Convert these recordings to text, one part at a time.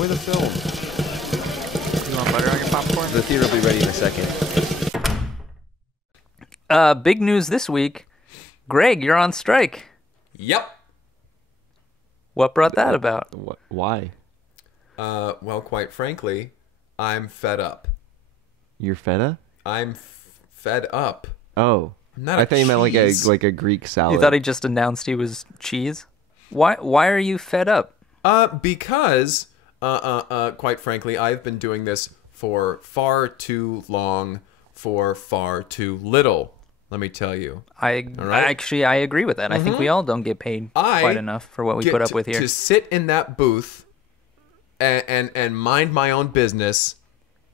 Enjoy the film. You want butter on your popcorn? The theater will be ready in a second. Big news this week. Greg, you're on strike. Yep. What brought that about? Why? Well, quite frankly, I'm fed up. You're feta? I'm fed up. Oh. Not I a thought you meant cheese. like a Greek salad. You thought he just announced he was cheese? Why are you fed up? Because, quite frankly, I've been doing this for far too long, for far too little. Let me tell you. I agree with that. I think we all don't get paid quite enough for what we put up with here. To sit in that booth and mind my own business.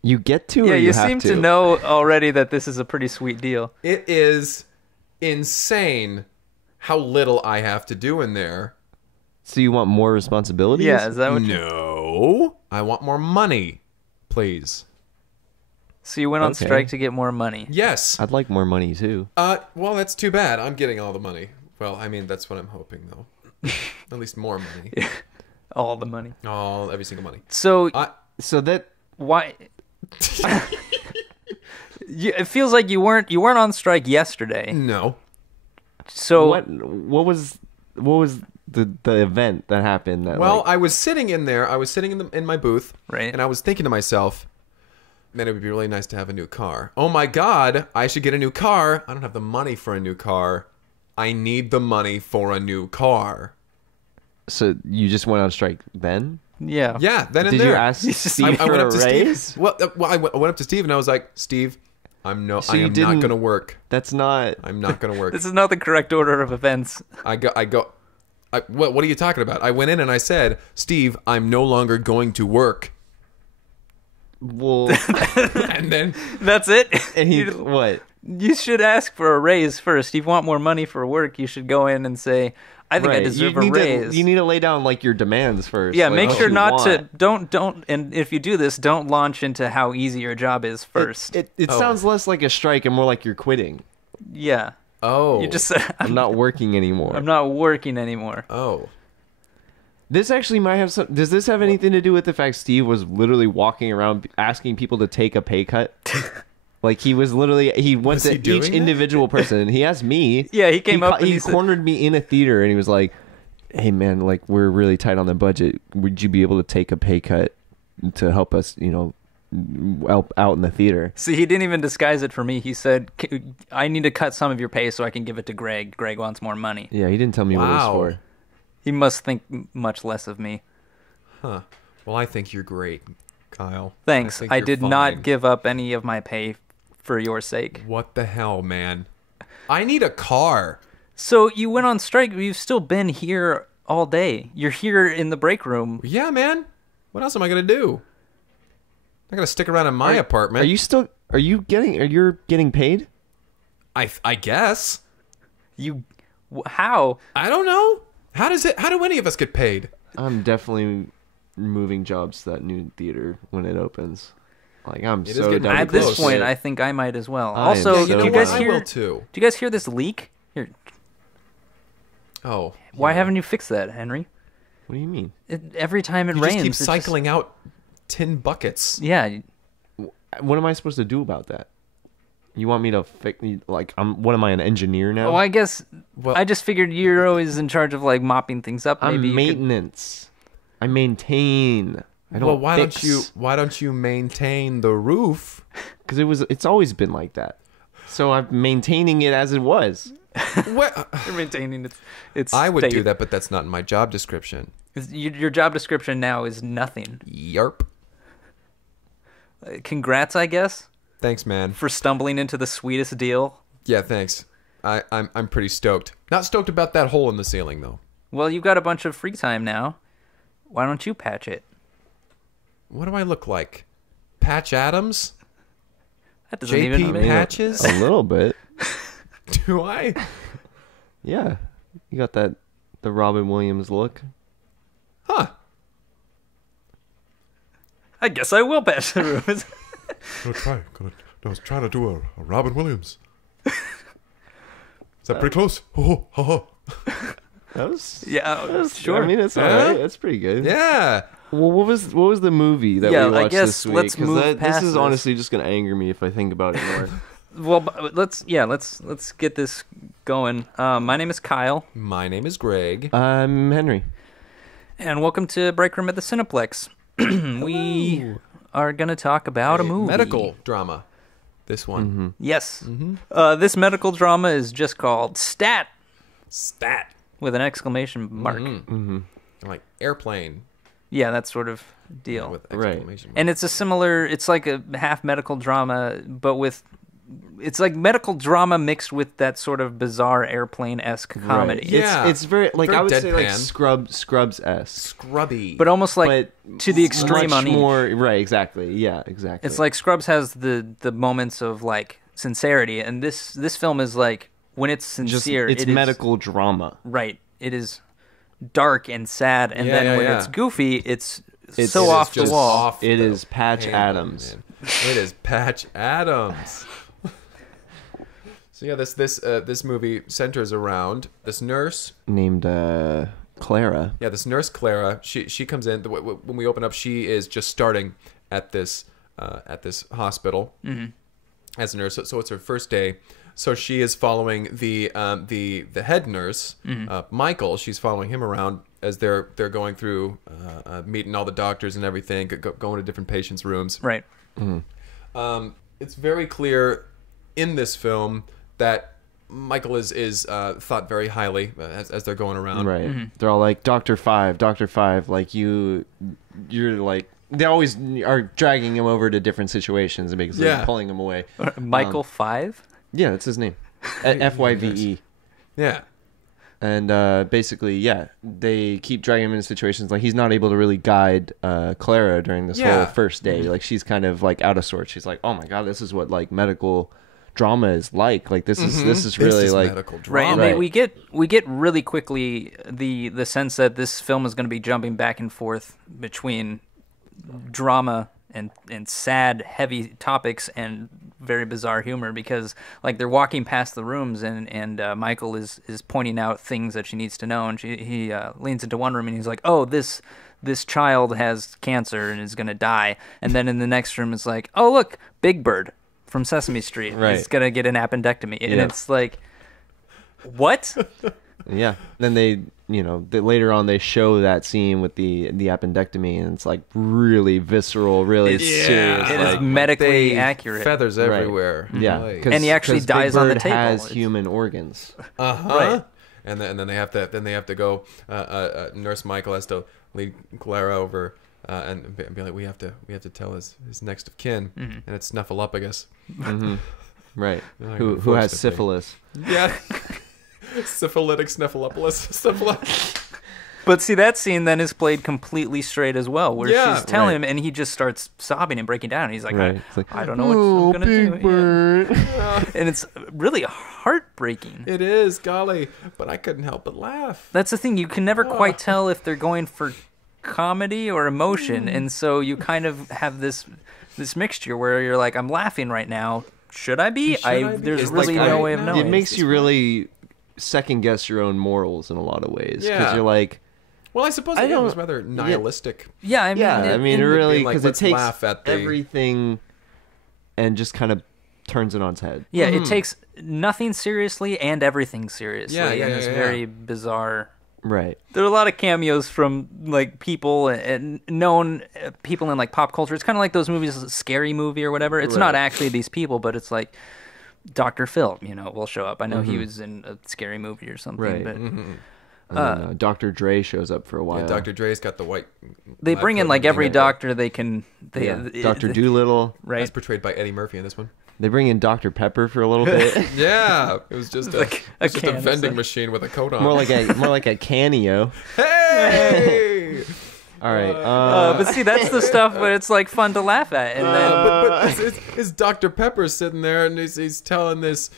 You get to, Yeah, or you have seem to know already that this is a pretty sweet deal. It is insane how little I have to do in there. So you want more responsibilities? Yeah, is that what No. I want more money, please. So you went on Okay. strike to get more money. Yes. I'd like more money too. Well, that's too bad. I'm getting all the money. Well, I mean, that's what I'm hoping, though. At least more money. All the money. Every single money. So So that why? It feels like you weren't on strike yesterday. No. So what was the event that happened? That, Well, like, I was sitting in there. I was sitting in my booth. Right. And I was thinking to myself, man, it would be really nice to have a new car. Oh my God, I should get a new car. I don't have the money for a new car. I need the money for a new car. so you just went on strike then? yeah. Yeah, then and Did there. you ask Steve for went a up to raise? Steve. Well, I went up to Steve and I was like, Steve, I am not didn't- going to work. That's not. I'm not going to work. This is not the correct order of events. What are you talking about? I went in and I said, Steve, I'm no longer going to work. Well, And then That's it. and he what? You should ask for a raise first. If you want more money for work, you should go in and say, I think I deserve a raise. You need to lay down like your demands first. Yeah, like, make what sure you not to want. don't and if you do this, don't launch into how easy your job is first. It sounds less like a strike and more like you're quitting. Yeah. You just said I'm not working anymore. I'm not working anymore. This actually might have some. Does this have anything to do with the fact Steve was literally walking around asking people to take a pay cut? Like he was literally he went to each individual person and he asked me. Yeah, he came up and he said, cornered me in a theater and he was like, "Hey man, like we're really tight on the budget. Would you be able to take a pay cut to help us, help out in the theater?" See, he didn't even disguise it for me. He said, I need to cut some of your pay so I can give it to Greg. Greg wants more money. Yeah, he didn't tell me what it was for. He must think much less of me. Huh. Well, I think you're great, Kyle. Thanks. think I you're did fine. not give up any of my pay for your sake. What the hell, man? I need a car. So you went on strike, but you've still been here all day. You're here in the break room. Yeah, man. What else am I going to do? I'm going to stick around in my apartment. Are you getting paid? I guess. How? I don't know. How do any of us get paid? I'm definitely moving jobs to that new theater when it opens. Like I'm It is so getting done. At pretty this close. point, I think I might as well. I am Also, so do you guys done. hear? I will too. Do you guys hear this leak? Here, Oh. why haven't you fixed that, Henry? What do you mean? Every time it You rains, just keep it cycling out tin buckets. Yeah, What am I supposed to do about that? You want me to fix? Like what am I, an engineer now? well, I guess Well- I just figured you're always in charge of like mopping things up. Maybe I'm you could- maintenance. I maintain. I don't. Well, why fix. don't you maintain the roof? Because it's always been like that. So I'm maintaining it as it was. What? You're maintaining its I would state. do that, but that's not in my job description. Your job description now is nothing. Yarp. Congrats, I guess, Thanks, man. for stumbling into the sweetest deal. Yeah, thanks. I'm pretty stoked. Not stoked about that hole in the ceiling though. Well, you've got a bunch of free time now. Why don't you patch it? What do I look like? Patch Adams? That doesn't JP even make Patches? A little bit. Do I? Yeah. You got the Robin Williams look. Huh. I guess I will patch the room. I was trying to do a Robin Williams. Is that pretty close? That was Yeah, sure. I mean, it's all right. That's pretty good. Yeah. Well, what was the movie that we watched guess this week? let's move this past is this. honestly just gonna anger me if I think about it more. Well, let's get this going. My name is Kyle, My name is Greg. I'm Henry. and welcome to Break Room at the Cineplex. We are going to talk about a movie. Medical drama. This one. Mm-hmm. Yes. This medical drama is just called Stat, Stat. with an exclamation mark. Mm-hmm. Like airplane. Yeah, that sort of deal. With Right. exclamation mark. And it's like a half medical drama, but it's like medical drama mixed with that sort of bizarre airplane-esque comedy. Right. Yeah. It's very like Very I would say like deadpan. Scrubs-esque. Scrubby. But almost like But to the extreme much on each. more right, exactly. Yeah, exactly. It's like Scrubs has the moments of like sincerity, and this film is like when it's just sincere, it's it is- medical drama. right. It is dark and sad, and Yeah, then yeah, when yeah. it's goofy, it's It so is off the just wall. off It the is Patch handle, Adams. man. It is Patch Adams. So yeah, this movie centers around this nurse. Named Clara. Yeah, this nurse Clara. She comes in when we open up. She is just starting at this hospital as a nurse. So it's her first day. So she is following the head nurse, Michael. She's following him around as they're going through meeting all the doctors and everything, going to different patients' rooms. Right. It's very clear in this film that Michael is thought very highly as they're going around. Right. They're all like Dr. Five, like you're like they always are dragging him over to different situations and basically Yeah. pulling him away. Michael 5. Yeah, that's his name. FYVE. Yeah. And basically, yeah, they keep dragging him into situations like he's not able to really guide Clara during this Yeah. whole first day. Like she's kind of like out of sorts. She's like, "Oh my god, this is what like medical drama is like. Like this is really This is like medical drama. Right, and Right. we get really quickly the sense that this film is going to be jumping back and forth between drama and sad, heavy topics and very bizarre humor because like they're walking past the rooms and Michael is pointing out things that she needs to know, and he leans into one room and he's like, "Oh, this child has cancer and is going to die," and then in the next room it's like, "Oh, look, Big Bird from Sesame Street Right. is going to get an appendectomy," and Yeah. it's like, what? yeah. Then later on they show that scene with the appendectomy and it's like really visceral, really serious. It is like, medically They- accurate. Feathers Right. everywhere. yeah, Like, And he actually 'cause Big dies on the Bird table. has It's- human organs. right. And then they have to go. Nurse Michael has to lead Clara over and be like, we have to tell his next of kin, and it's Snuffleupagus. Right. Like, Who has unfortunately. syphilis. Yeah. Syphilitic Snuffleupagus. But see, that scene then is played completely straight as well, where Yeah, she's telling right. him, and he just starts sobbing and breaking down. And he's like, Right. It's like, I don't know what I'm gonna do. Big Yeah. Bird. And it's really heartbreaking. It is, golly, but I couldn't help but laugh. That's the thing; you can never quite tell if they're going for comedy or emotion, and so you kind of have this mixture where you're like, I'm laughing right now. Should I be? Should I be? There's Is really this no right way of now? knowing. It makes you really second guess your own morals in a lot of ways. Because Yeah. you're like, Well, I suppose it was rather nihilistic. Yeah, I mean, it really, being like, because it let's takes laugh at the- everything and just kind of turns it on its head. yeah, it takes nothing seriously and everything seriously Yeah, in this yeah. very bizarre. Right. There are a lot of cameos from like people and known people in like pop culture. It's kind of like those movies, Scary Movie or whatever. It's not Right. actually these people, but it's like Dr. Phil, will show up. I know he was in a Scary Movie or something. Right. But And then, Dr. Dre shows up for a while. Yeah, Dr. Dre's got the white. they lab bring in coat like and every thing. doctor they can. They, Dr. Doolittle. That's right? portrayed by Eddie Murphy in this one. They bring in Dr. Pepper for a little bit. Yeah, it was just Like it's just a can, vending so- machine with a coat on. more like a cameo. Hey! All right. But see, that's the stuff. But it's like fun to laugh at, and then But it's Dr. Pepper sitting there, and he's telling this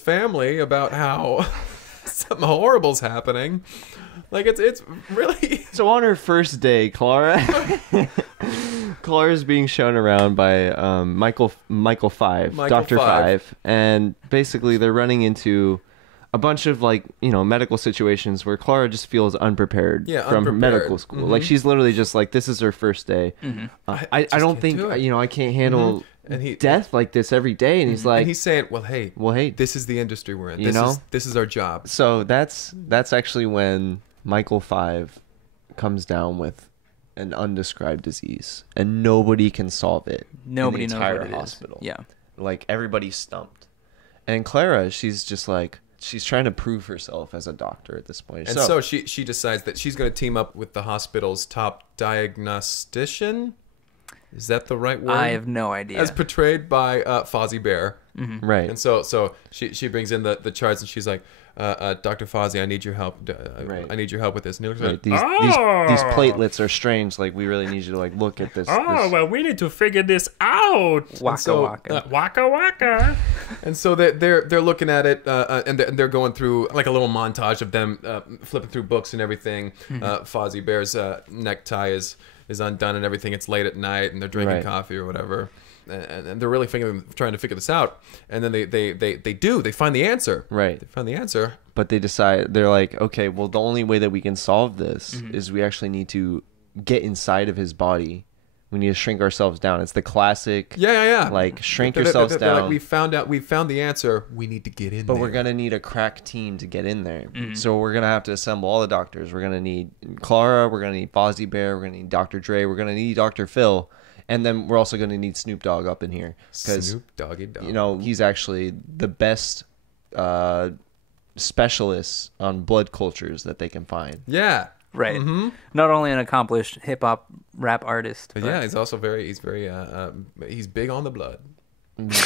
family about how something horrible's happening. Like it's really So on her first day, Clara's being shown around by Michael Five, Michael Dr. Five. Five, and basically they're running into a bunch of like, you know, medical situations where Clara just feels unprepared from unprepared. medical school. Like she's literally just like, this is her first day. I don't think, you know, I can't handle death like this every day. And he's like, and he's saying, well, hey, this is the industry we're in. This is our job. So that's actually when Michael 5 comes down with an undescribed disease, and nobody can solve it. Nobody in the knows entire what it is. hospital. Yeah. Like everybody's stumped. And Clara, she's just like, she's trying to prove herself as a doctor at this point. And so she decides that she's going to team up with the hospital's top diagnostician. Is that the right word? I have no idea. As portrayed by Fozzie Bear. Right. And so she brings in the charts, and she's like, Dr. Fozzie, I need your help. I need your help with this. And he looks like, these platelets are strange. Like, we really need you to like look at this. Well, we need to figure this out. Waka. Waka waka. And so they're looking at it, and they're going through like a little montage of them flipping through books and everything. Fozzie Bear's necktie is undone and everything. It's late at night, and they're drinking coffee or whatever. And they're really trying to figure this out. And then they find the answer. Right. They find the answer. But they decide, they're like, okay, well, the only way that we can solve this is we actually need to get inside of his body. We need to shrink ourselves down. It's the classic, like, shrink yourselves down. Like, we found the answer. We need to get in but there. we're going to need a crack team to get in there. So we're going to have to assemble all the doctors. We're going to need Clara. We're going to need Fozzie Bear. We're going to need Dr. Dre. We're going to need Dr. Phil. And then we're also going to need Snoop Dogg up in here. Because, Snoop Doggy Dogg. You know, he's actually the best specialist on blood cultures that they can find. Yeah. Right. Not only an accomplished hip hop rap artist. But yeah, he's also he's big on the blood.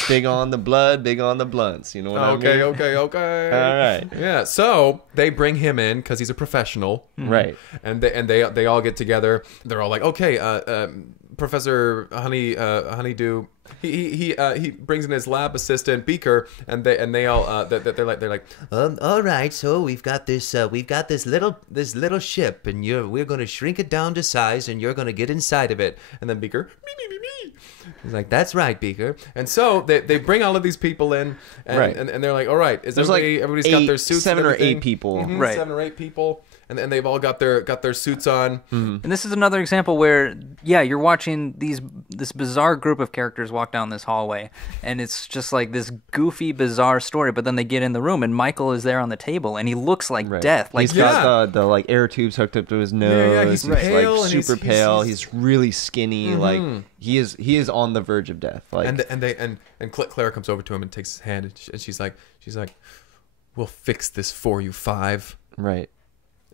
Big on the blood, big on the blunts. You know what I mean? Okay. All right. Yeah. So they bring him in because he's a professional, right? And they all get together. They're all like, okay, Professor Honeydew. He brings in his lab assistant Beaker, and they all they're like all right, so we've got this little ship, and we're gonna shrink it down to size, and you're gonna get inside of it. And then Beaker, me. He's like, that's right, Beaker. And so they bring all of these people in, and they're like, all right, everybody's got their suits, 7 or 8 people, right? 7 or 8 people. And they've all got their suits on. And this is another example where, you're watching this bizarre group of characters walk down this hallway, and it's just like this goofy, bizarre story. But then they get in the room, and Michael is there on the table, and he looks like death. Like he's got the like air tubes hooked up to his nose. He's pale, like super pale. He's really skinny. Like he is on the verge of death. Like and Clara comes over to him and takes his hand, and she's like, we'll fix this for you, 5. Right.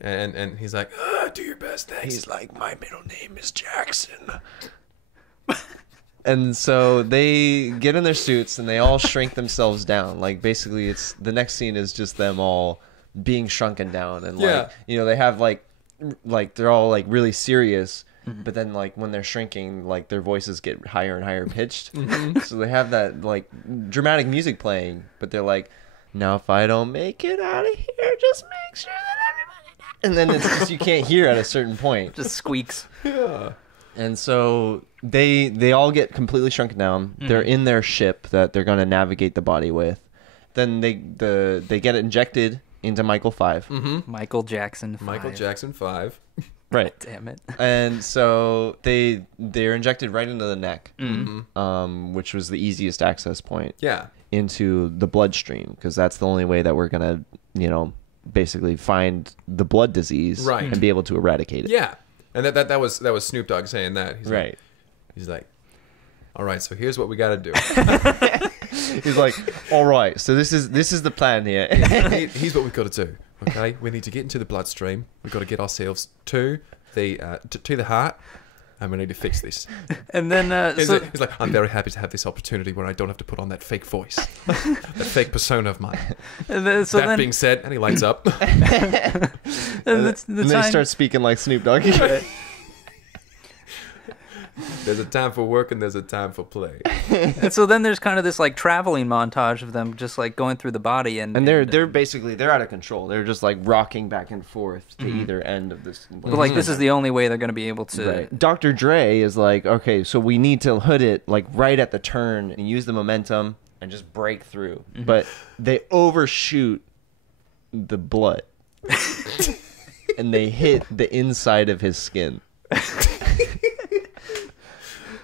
And he's like, do your best, thanks. He's like, my middle name is Jackson. And so they get in their suits and they all shrink themselves down. Like, basically, it's the next scene is just them all being shrunken down. And, like, you know, they have, like they're all, like, really serious. But then, like, when they're shrinking, like, their voices get higher and higher pitched. So they have that, like, dramatic music playing. But they're like, now if I don't make it out of here, just make sure that and then it's just you can't hear at a certain point. Just squeaks. Yeah. And so they all get completely shrunken down. They're in their ship that they're going to navigate the body with. Then they get injected into Michael 5. Michael Jackson 5. Michael Jackson 5. Right. Damn it. And so they're injected right into the neck, which was the easiest access point. Yeah. Into the bloodstream, because that's the only way that we're going to, you know, basically find the blood disease and be able to eradicate it. Yeah. And that was Snoop Dogg saying that. He's like, all right, so here's what we got to do. He's like, all right, so this is the plan here. Here's what we've got to do. Okay, we need to get into the bloodstream. We've got to get ourselves to the heart. And we need to fix this. And then he's like, I'm very happy to have this opportunity where I don't have to put on that fake voice, that fake persona of mine. Being said, and he lights up. and then he starts speaking like Snoop Dogg. There's a time for work and there's a time for play. And so then there's kind of this like traveling montage of them just like going through the body and they're basically out of control. They're just like rocking back and forth to either end of this. But like this is the only way they're going to be able to. Right. Dr. Dre is like, okay, so we need to hood it like right at the turn and use the momentum and just break through. But they overshoot the blood. And they hit the inside of his skin.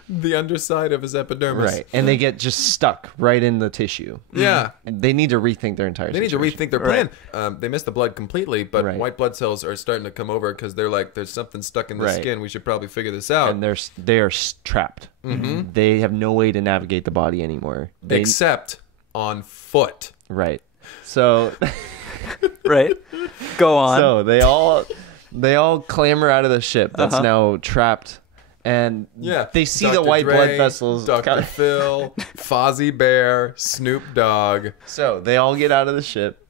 The underside of his epidermis. Right. And they get just stuck right in the tissue. Yeah. And they need to rethink their entire They need to situation. rethink their plan. They missed the blood completely, but Right. white blood cells are starting to come over because they're like, there's something stuck in the Right. skin. We should probably figure this out. And they are trapped. Mm-hmm. They have no way to navigate the body anymore. Except on foot. Right. So Right. Go on. so they all clamber out of the ship that's now trapped. And Yeah. they see Dr. the white Dre, blood vessels. Dr. Phil, Fozzie Bear, Snoop Dogg. So they all get out of the ship,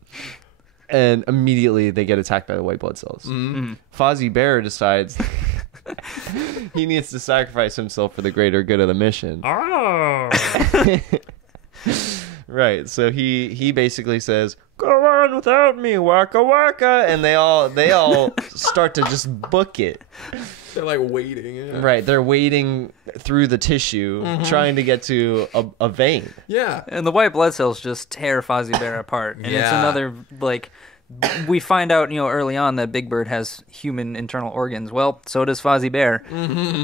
and immediately they get attacked by the white blood cells. Mm-hmm. Fozzie Bear decides he needs to sacrifice himself for the greater good of the mission. Oh. Right. So he basically says, "Go on without me, waka waka," and they all start to just book it. They're like waiting. Yeah. Right. They're wading through the tissue, trying to get to a vein. Yeah. And the white blood cells just tear Fozzie Bear apart. And it's Yeah. another, like, we find out, early on that Big Bird has human internal organs. Well, so does Fozzie Bear.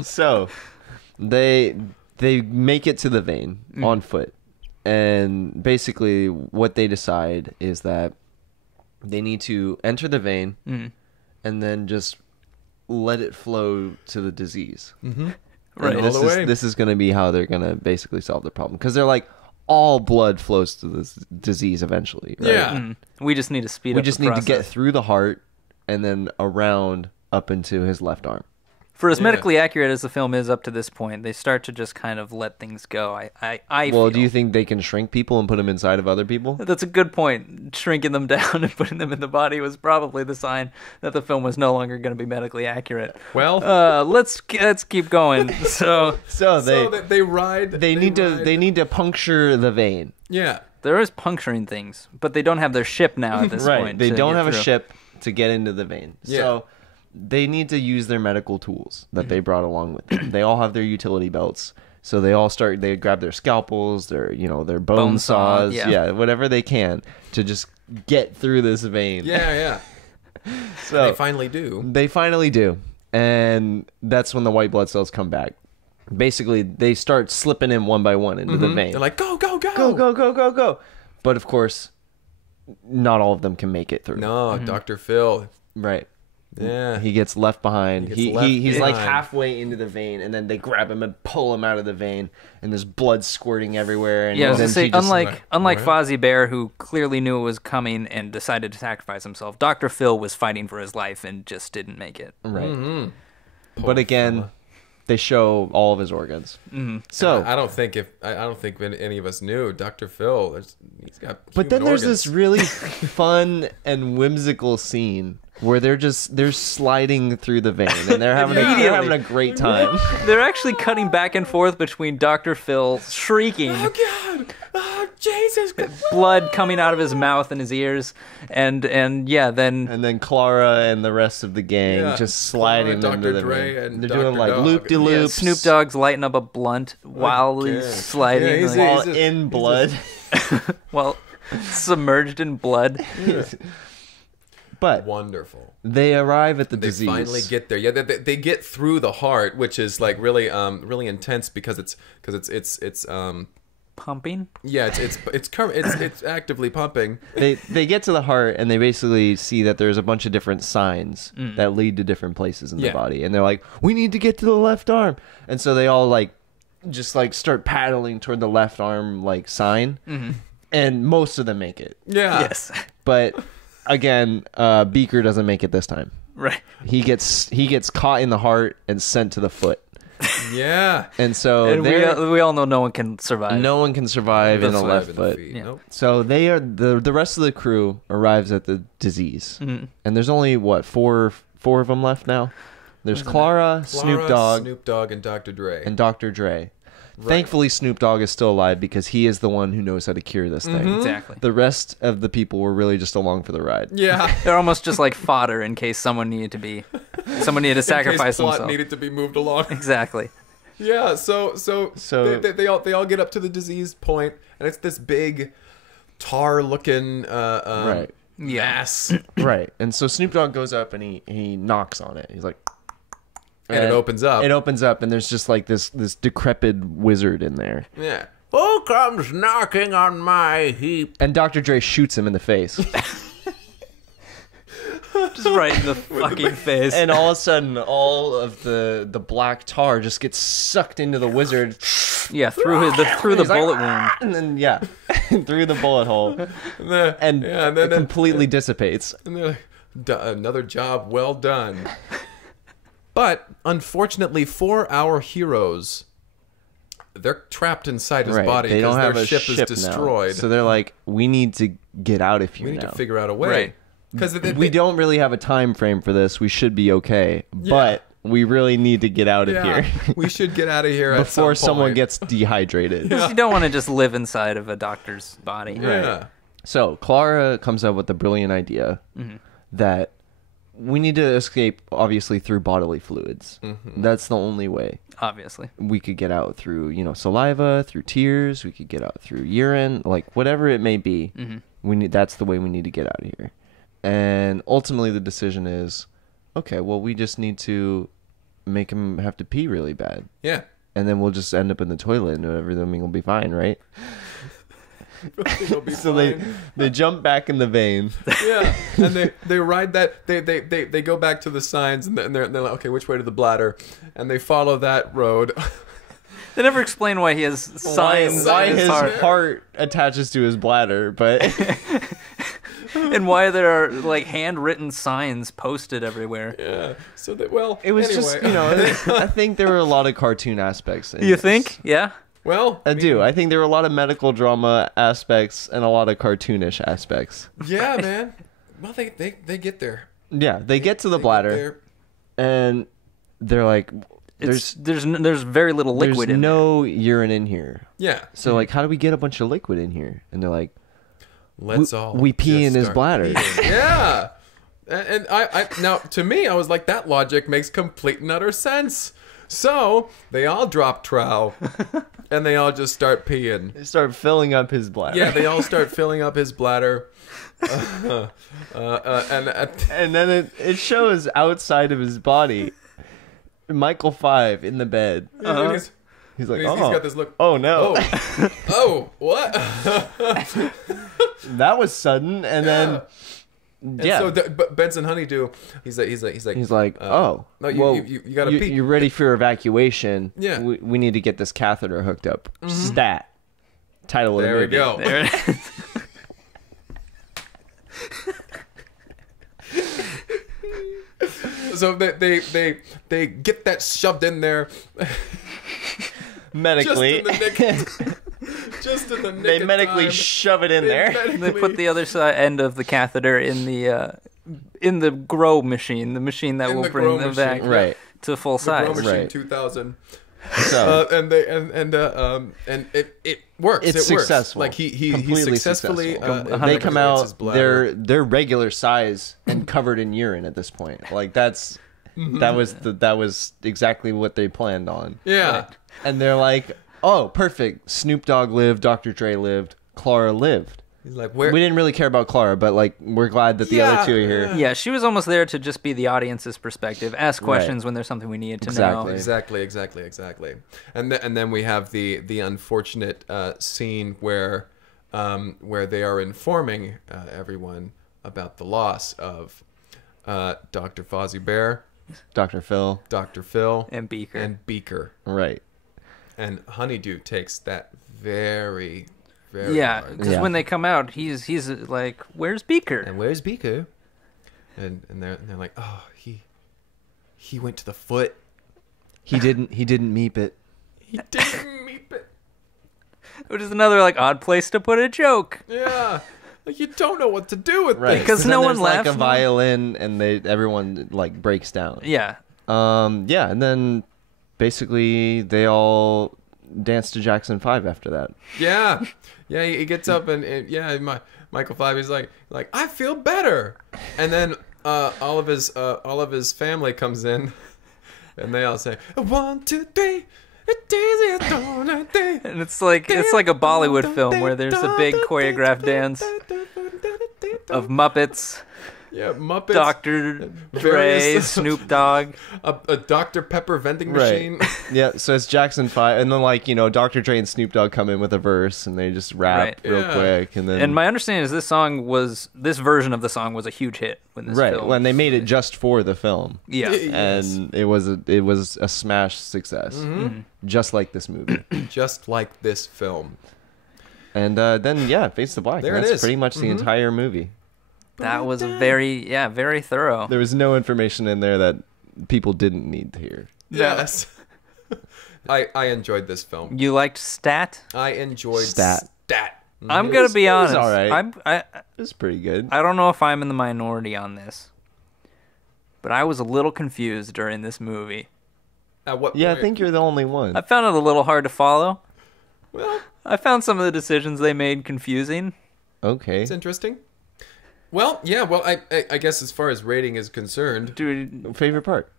So they make it to the vein on foot. And basically what they decide is that they need to enter the vein and then just let it flow to the disease. Mm-hmm. Right. All the way. This is going to be how they're going to basically solve the problem. Because they're like, all blood flows to this disease eventually. Right? Yeah. We just need to speed We up just the need to get process. through the heart and then around up into his left arm. For as medically accurate as the film is up to this point, they start to just kind of let things go. I Well, feel. do you think they can shrink people and put them inside of other people? That's a good point. Shrinking them down and putting them in the body was probably the sign that the film was no longer going to be medically accurate. Well, Let's keep going. So So they ride. they need to puncture the vein. Yeah. there is puncturing things, but they don't have their ship now at this Right. point. They to don't get have a through. ship to get into the vein. Yeah. So they need to use their medical tools that they brought along with them. They all have their utility belts. So they grab their scalpels, their bone saw, saws, yeah. whatever they can to just get through this vein. Yeah. So They finally do. They finally do. And that's when the white blood cells come back. Basically, they start slipping in one by one into the vein. They're like, go. Go. But of course, not all of them can make it through. No, Dr. Phil. Right. Yeah. He gets left behind. He gets left He's like behind. halfway into the vein, and then they grab him and pull him out of the vein, and there's blood squirting everywhere. And Yeah, I was then gonna say, he just- unlike Right. Fozzie Bear, who clearly knew it was coming and decided to sacrifice himself, Dr. Phil was fighting for his life and just didn't make it. right. But again, they show all of his organs. So, I don't think any of us knew Dr. Phil. He's got. but then human there's organs. this really fun and whimsical scene where they're sliding through the vein and they're having a great time. They're actually cutting back and forth between Dr. Phil shrieking, Oh God! Oh Jesus! blood coming out of his mouth and his ears, and yeah, then And then Clara and the rest of the gang Yeah. just sliding Clara, into Dr. the Dre, vein. and They're Dr. doing like Dog. loop de yeah, loops. Snoop Dogg's lighting up a blunt while Okay. he's sliding, Yeah, he's- like, all he's in blood. well, submerged in blood. But Wonderful. they arrive at the They disease. finally get there. Yeah, they get through the heart, which is like really really intense because it's Pumping. yeah it's actively pumping. They get to the heart and they basically see that there's a bunch of different signs that lead to different places in the Yeah. body, and they're like, we need to get to the left arm, and so they all just start paddling toward the left arm sign, and most of them make it, Yeah. Yes. but again, Beaker doesn't make it this time. Right. He gets caught in the heart and sent to the foot, Yeah. and so And they're- we all know no one can survive. no one can survive in the Slap left in foot. feet. Yeah. Nope. So they are the rest of the crew arrives at the disease, and there's only four of them left now. There's Clara, Snoop Dogg, and Dr. Dre. and Dr. Dre. Thankfully, Snoop Dogg is still alive because he is the one who knows how to cure this thing. Exactly. The rest of the people were really just along for the ride. Yeah. They're almost just like fodder in case someone needed to sacrifice in case plot themselves. needed to be moved along. Exactly. Yeah, so they all get up to the disease point, and it's this big tar looking Right. mass. Right. And so Snoop Dogg goes up and he knocks on it. He's like, And it opens up. It opens up, and there's just like this decrepit wizard in there. Yeah. Who comes knocking on my heap? And Dr. Dre shoots him in the face. Just right in the fucking face. And all of a sudden, all of the black tar just gets sucked into the wizard. Yeah, through the bullet wound. And then, through the bullet hole. And it completely dissipates. And they're like, another job well done. But, unfortunately, for our heroes, they're trapped inside his body They don't because have their a ship ship is destroyed. now. So they're like, we need to get out of here We need now. to figure out a way. Right. Because We don't really have a time frame for this. We should be okay. But we really need to get out of here. We should get out of here before at some someone point. gets dehydrated. You don't want to just live inside of a doctor's body. Yeah. So Clara comes up with the brilliant idea that we need to escape, obviously, through bodily fluids. That's the only way. Obviously. We could get out through, saliva, through tears. We could get out through urine, like whatever it may be. That's the way we need to get out of here. And ultimately, the decision is, okay, well, we just need to make him have to pee really bad. Yeah. And then we'll just end up in the toilet and everything will be fine, right? So they jump back in the vein. Yeah, and they ride that. They go back to the signs and they're like, okay, which way to the bladder? And they follow that road. They never explain why he has signs Why in his heart. heart attaches to his bladder, but And why there are like handwritten signs posted everywhere. Yeah. So that it was anyway. just I think there were a lot of cartoon aspects. In You this. think? Yeah. Well, I do. I think there were a lot of medical drama aspects and a lot of cartoonish aspects. Yeah, man. Well, they get there. Yeah, they get to the They get bladder there. and they're like, There's very little liquid there's in there. no urine in here. Yeah. So like, how do we get a bunch of liquid in here? And they're like, Let's all we pee just in his start bladder. peeing. Yeah. And I now to me I was like, that logic makes complete and utter sense. So they all drop trowel and they all just start peeing. They start filling up his bladder. Yeah, they all start filling up his bladder. And then it shows outside of his body Michael 5 in the bed. and He's like, he's got this look. oh no, Oh, what? that was sudden. And then And yeah, so but Benson Honeydew, he's like, oh, no, well, you gotta pee. You're ready for evacuation. Yeah. we need to get this catheter hooked up. Stat. Title of the There we movie. go. There it is. So they get that shoved in there Medically, just in the nick they of medically time. shove it in there. They put the other side end of the catheter in the grow machine, the machine that In will the bring grow them machine, back Right. to full The Grow size. Machine Right. 2000. So And it works. it's it works. successful. Like he Completely successfully successful. They come regulates his out, bladder. they're regular size and covered in urine at this point. Like that was exactly what they planned on. Yeah. And they're like, oh, perfect. Snoop Dogg lived, Dr. Dre lived, Clara lived. He's like, where? We didn't really care about Clara, but like we're glad that the other two are here. Yeah, she was almost there to just be the audience's perspective, ask questions when there's something we needed to know. Exactly. Exactly. And then we have the unfortunate scene where they are informing everyone about the loss of Dr. Fozzie Bear, Dr. Phil. Dr. Phil, And Beaker. and Beaker. Right. And Honeydew takes that very, very Yeah, hard. because when they come out, he's like, "Where's Beaker?" And where's Beaker? And they're like, oh, he went to the foot. He didn't meep it. He didn't meet it. Which is another like odd place to put a joke. Yeah. Like you don't know what to do with Right. this. Because So no then one there's like laughs. a violin and everyone like breaks down. Yeah, Yeah, and then basically they all dance to Jackson 5 after that. Yeah. Yeah, he gets up and Michael 5 is like I feel better. And then all of his family comes in and they all say 1, 2, 3. It's easy, don't I think? and it's like a Bollywood film where there's a big choreographed dance. of Muppets, Yeah, Muppets. Dr. Dre, various- Snoop Dogg. A Dr. Pepper vending machine. Yeah, so it's Jackson 5, and then like Dr. Dre and Snoop Dogg come in with a verse, and they just rap Right. real Yeah. quick, and then And my understanding is this version of the song was a huge hit when this right film. when they made it just for the film, Yeah. and it was a smash success, Mm-hmm. just like this movie. Just like this film. And then Face the Black. There it That's is. pretty much the entire movie. That was a very thorough. There was no information in there that people didn't need to hear. Yes. I enjoyed this film. You liked Stat? I enjoyed Stat. I'm gonna be it was honest. all right. I It was pretty good. I don't know if I'm in the minority on this, but I was a little confused during this movie. At what Yeah, I point? think you're the only one. I found it a little hard to follow. Well, I found some of the decisions they made confusing. Okay. it's interesting. Well, yeah. Well, I guess as far as rating is concerned, Dude, Favorite part?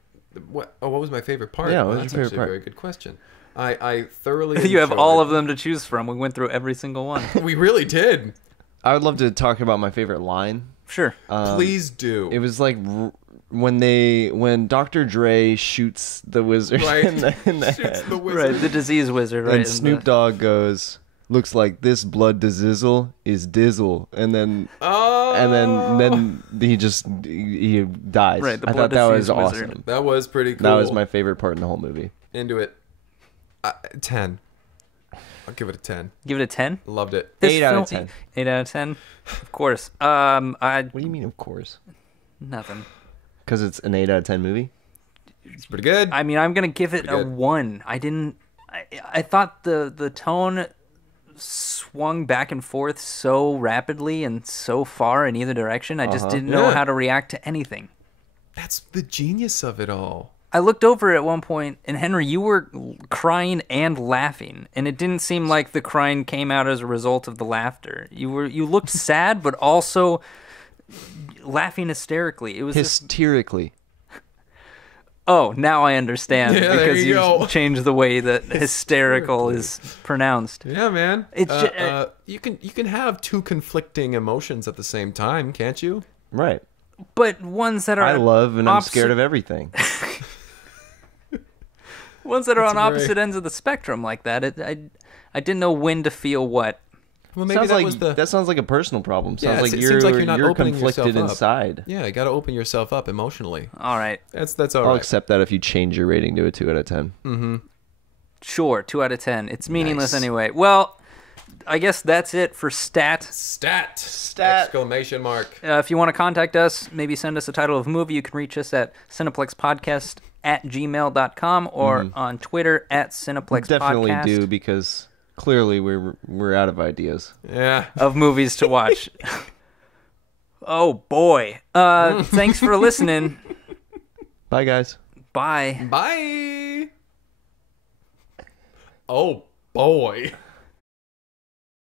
what was my favorite part? Yeah, Well, what was that's your favorite actually part? a very good question. I thoroughly. you have all enjoyed- of them to choose from. We went through every single one. We really did. I would love to talk about my favorite line. Sure. Please do. It was like when Dr. Dre shoots the wizard right. in the Shoots head. the wizard. Right, the disease wizard, right? And Snoop Dogg goes, "Looks like this blood dizzle is dizzle," and then Oh. then he just he dies. Right, the I blood thought that was disease wizard. awesome. That was pretty cool. That was my favorite part in the whole movie. Into it. 10. I'll give it a 10. Give it a 10? Loved it. This 8 out of film- 10. 8 out of 10? Of course. Nothing. What do you mean, of course? Because it's an 8 out of 10 movie? It's pretty good. I mean, I'm going to give it Pretty a good. 1. I thought the tone swung back and forth so rapidly and so far in either direction. I just didn't know Yeah. how to react to anything. That's the genius of it all. I looked over at one point, and Henry, you were crying and laughing, and it didn't seem like the crying came out as a result of the laughter. You looked sad, but also laughing hysterically. It was Hysterically. oh, now I understand Yeah, there because you you go. changed the way that hysterical is pronounced. Yeah, man. It's you can have two conflicting emotions at the same time, can't you? Right. But ones that are I love and I'm opposite- scared of everything. ones that are on That's very- opposite ends of the spectrum like that. I didn't know when to feel what. Well, maybe Sounds that like was the. that sounds like a personal problem. Yeah, Sounds like it you're seems like you're not opening conflicted yourself up. inside. Yeah, you got to open yourself up emotionally. All right, That's all I'll right. accept that if you change your rating to a 2 out of 10. sure, 2 out of 10. It's meaningless Nice. anyway. Well, I guess that's it for stat. Stat! Stat. Exclamation mark. If you want to contact us, maybe send us a title of a movie, you can reach us at cineplexpodcast@gmail.com or on Twitter at cineplexpodcast. Definitely do, because clearly we're out of ideas. Yeah. Of movies to watch. Oh boy. Thanks for listening. Bye, guys. Bye. Bye! Oh, boy.